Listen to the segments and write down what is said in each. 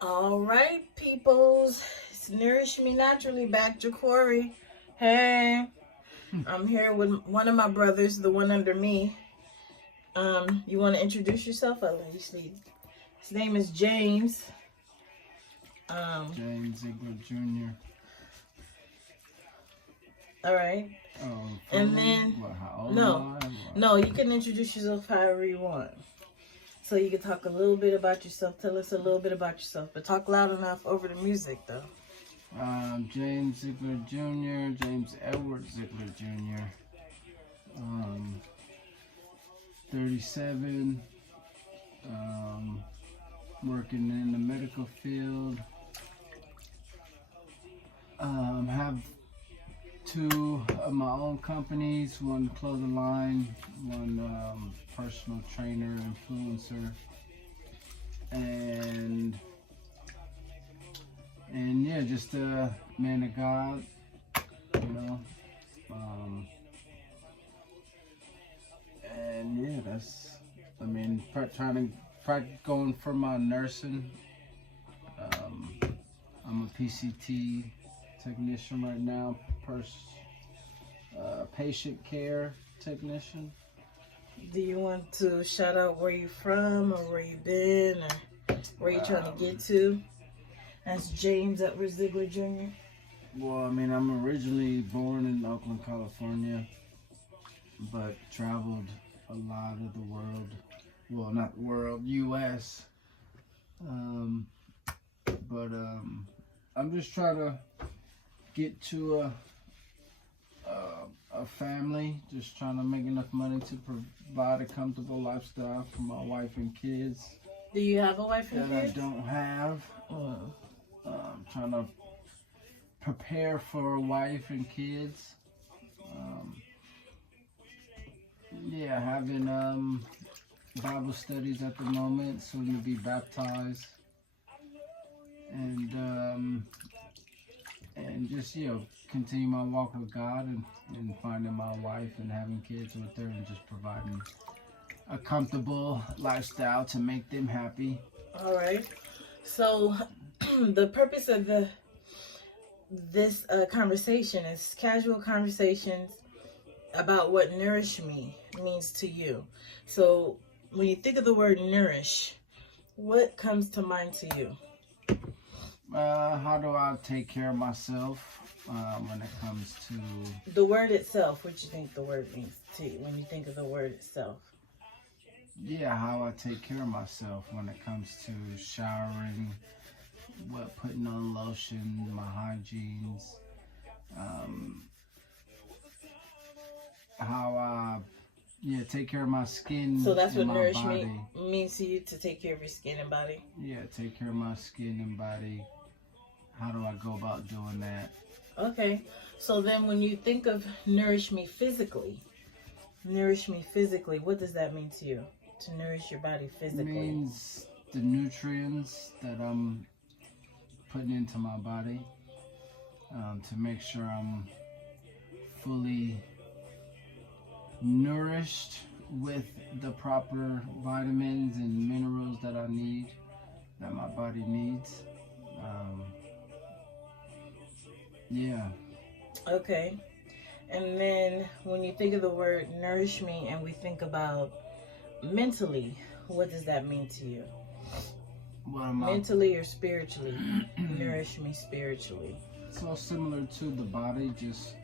All right, peoples. It's Nourish Me Naturally back to Corey. Hey, I'm here with one of my brothers, the one under me. You want to introduce yourself? I'll let you see. His name is James. James Ziegler Jr. All right. And then how old no, am I? no, you can introduce yourself however you want. So you can talk a little bit about yourself. Tell us a little bit about yourself, but talk loud enough over the music, though. James Ziegler Jr., James Edward Ziegler Jr., 37, working in the medical field, have two of my own companies, one clothing line, one personal trainer, influencer, and yeah, just a man of God, you know. And yeah, trying to going for my nursing. I'm a PCT technician right now, patient care technician. Do you want to shout out where you from or where you been or where you trying to get to? That's James Edward Ziegler Jr. Well, I'm originally born in Oakland, California, but traveled a lot of the world. Well, not the world, U.S. I'm just trying to get to a family, just trying to make enough money to provide a comfortable lifestyle for my wife and kids. Do you have a wife and kids? kids? That I don't have. Trying to prepare for a wife and kids. Yeah, having Bible studies at the moment, soon to be baptized, and just continue my walk with God and finding my wife and having kids with her and just providing a comfortable lifestyle to make them happy. All right. So the purpose of this conversation is casual conversations about what nourish me means to you. So when you think of the word nourish, what comes to mind to you? How do I take care of myself when it comes to the word itself? What do you think the word means to you when you think of the word itself? Yeah, how I take care of myself when it comes to showering, putting on lotion, my hygienes, how I take care of my skin. So that's what nourishment means to you, to take care of your skin and body? Yeah, take care of my skin and body. How do I go about doing that? Okay, so then when you think of nourish me physically, what does that mean to you? To nourish your body physically? It means the nutrients that I'm putting into my body, to make sure I'm fully nourished with the proper vitamins and minerals that I need, that my body needs. Yeah. Okay. And then when you think of the word nourish me and we think about mentally, what does that mean to you? Mentally or spiritually? Nourish me spiritually. It's all similar to the body, just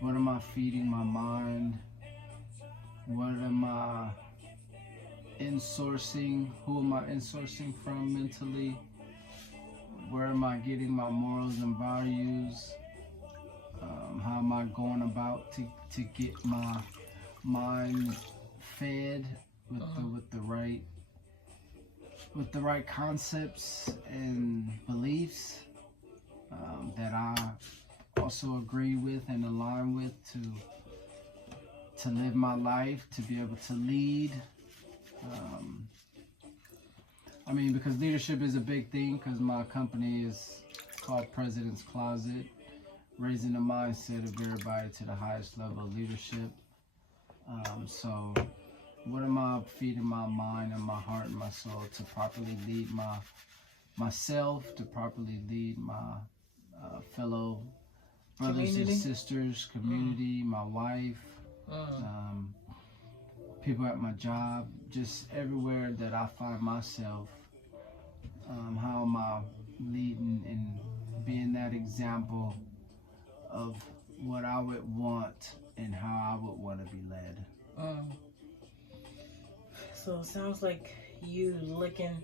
what am I feeding my mind? What am I insourcing? Who am I insourcing from mentally? Where am I getting my morals and values? How am I going about to get my mind fed with the right concepts and beliefs that I also agree with and align with to live my life, to be able to lead. Because leadership is a big thing, because my company is called President's Closet, raising the mindset of everybody to the highest level of leadership. So what am I feeding my mind and my heart and my soul to properly lead myself, to properly lead my fellow brothers Community? and sisters, community, my wife, people at my job, just everywhere that I find myself. How am I leading and being that example of what I would want and how I would want to be led? So it sounds like you looking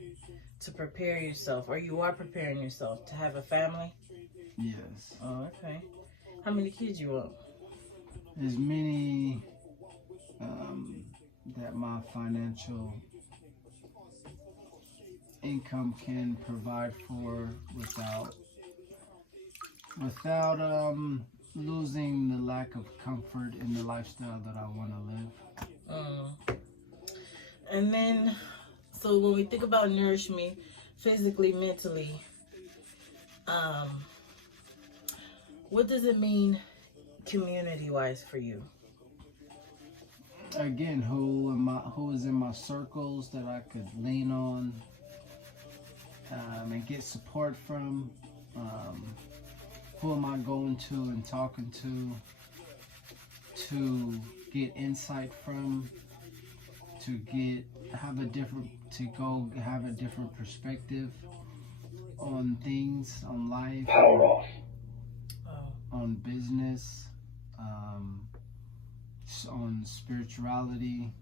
to prepare yourself, or you are preparing yourself to have a family. Yes. Oh, okay. How many kids you want? As many that my financial income can provide for without losing the lack of comfort in the lifestyle that I want to live. And then, so when we think about nourish me, physically, mentally, what does it mean community-wise for you? Again, who is in my circles that I could lean on and get support from? Who am I going to and talking to get insight from? To have a different perspective on things, on life, on business, on spirituality.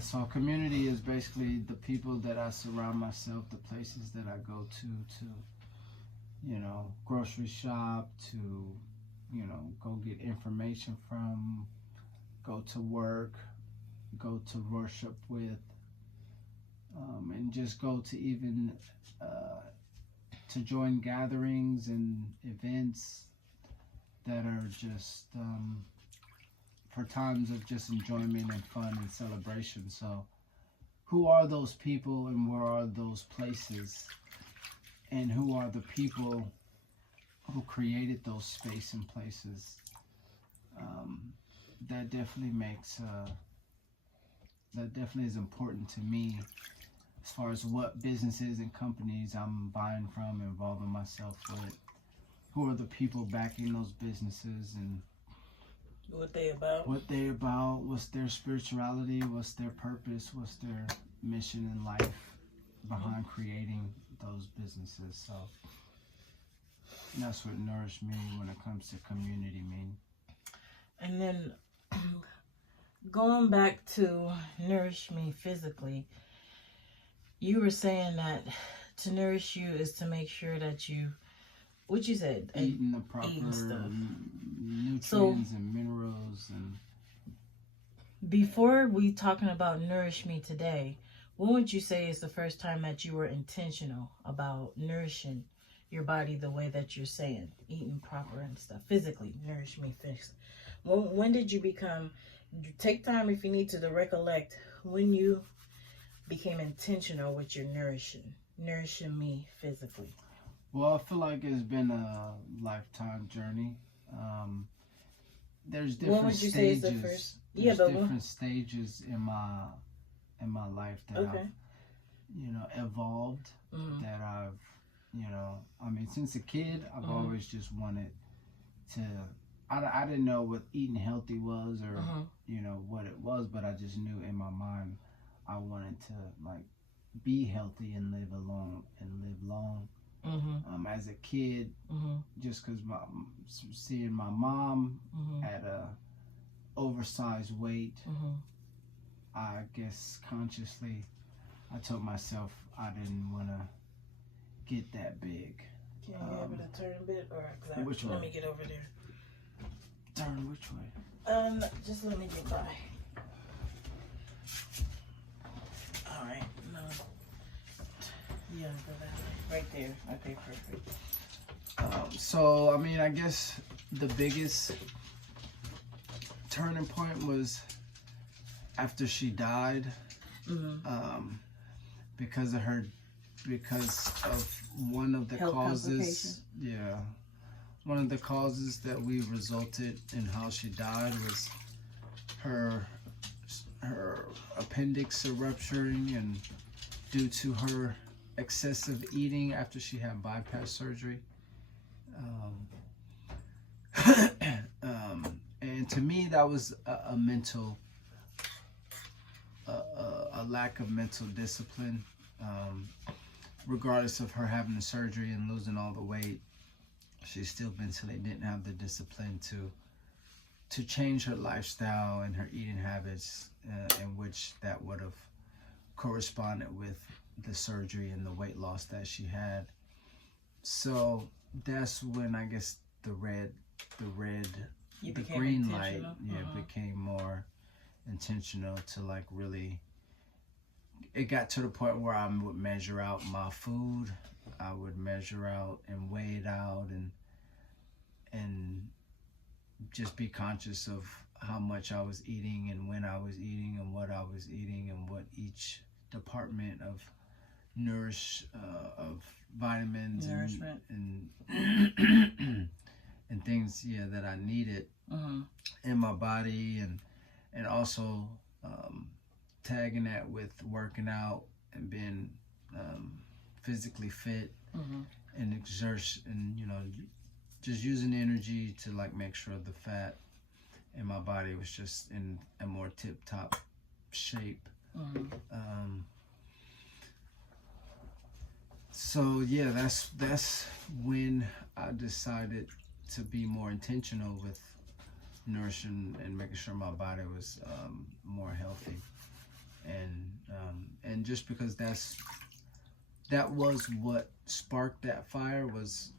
So community is basically the people that I surround myself, the places that I go to, grocery shop, to, go get information from, go to work, go to worship with, and just go to even to join gatherings and events that are just for times of just enjoyment and fun and celebration. So who are those people and where are those places, and who are the people who created those space and places? That definitely is important to me as far as what businesses and companies I'm buying from, involving myself with. Who are the people backing those businesses, and what they about, what's their spirituality, what's their purpose, what's their mission in life behind creating those businesses. So that's what nourished me when it comes to community mean. And then going back to nourish me physically, you were saying that to nourish you is to make sure that you, what you said, eating the proper nutrients and minerals. And before we talking about nourish me today, what would you say is the first time that you were intentional about nourishing your body the way that you're saying, eating proper and stuff, physically nourish me physically? When did you become, take time if you need to recollect when you became intentional with your nourishing me physically? Well, I feel like it's been a lifetime journey. There's different stages. Say is the first? There's different stages in my life that I've evolved. That I've since a kid I've always just wanted to. I didn't know what eating healthy was or what it was, but I just knew in my mind I wanted to be healthy and live long. As a kid, just because seeing my mom at a oversized weight, I guess consciously I told myself I didn't want to get that big. Can you have it a turn a bit, or which way? Let me get over there. Turn which way? Just let me get by. All right, no. Yeah, go that way. Right there. Okay, perfect. So, I guess the biggest turning point was after she died, because of one of the health causes. Yeah. One of the causes that we resulted in how she died was her her appendix rupturing, and due to her excessive eating after she had bypass surgery. And to me, that was a mental, a lack of mental discipline. Regardless of her having the surgery and losing all the weight, she still mentally didn't have the discipline to change her lifestyle and her eating habits, in which that would have corresponded with the surgery and the weight loss that she had. So that's when I guess the green light, became more intentional to like really. It got to the point where I would measure out my food. I would measure out and weigh it out, and just be conscious of how much I was eating and when I was eating and what I was eating and what each department of of vitamins nourishment and and things that I needed in my body, and also tagging that with working out and being physically fit and exertion, and just using energy to like make sure the fat in my body was just in a more tip-top shape. So yeah, that's when I decided to be more intentional with nourishing and making sure my body was more healthy, and just because that was what sparked that fire, was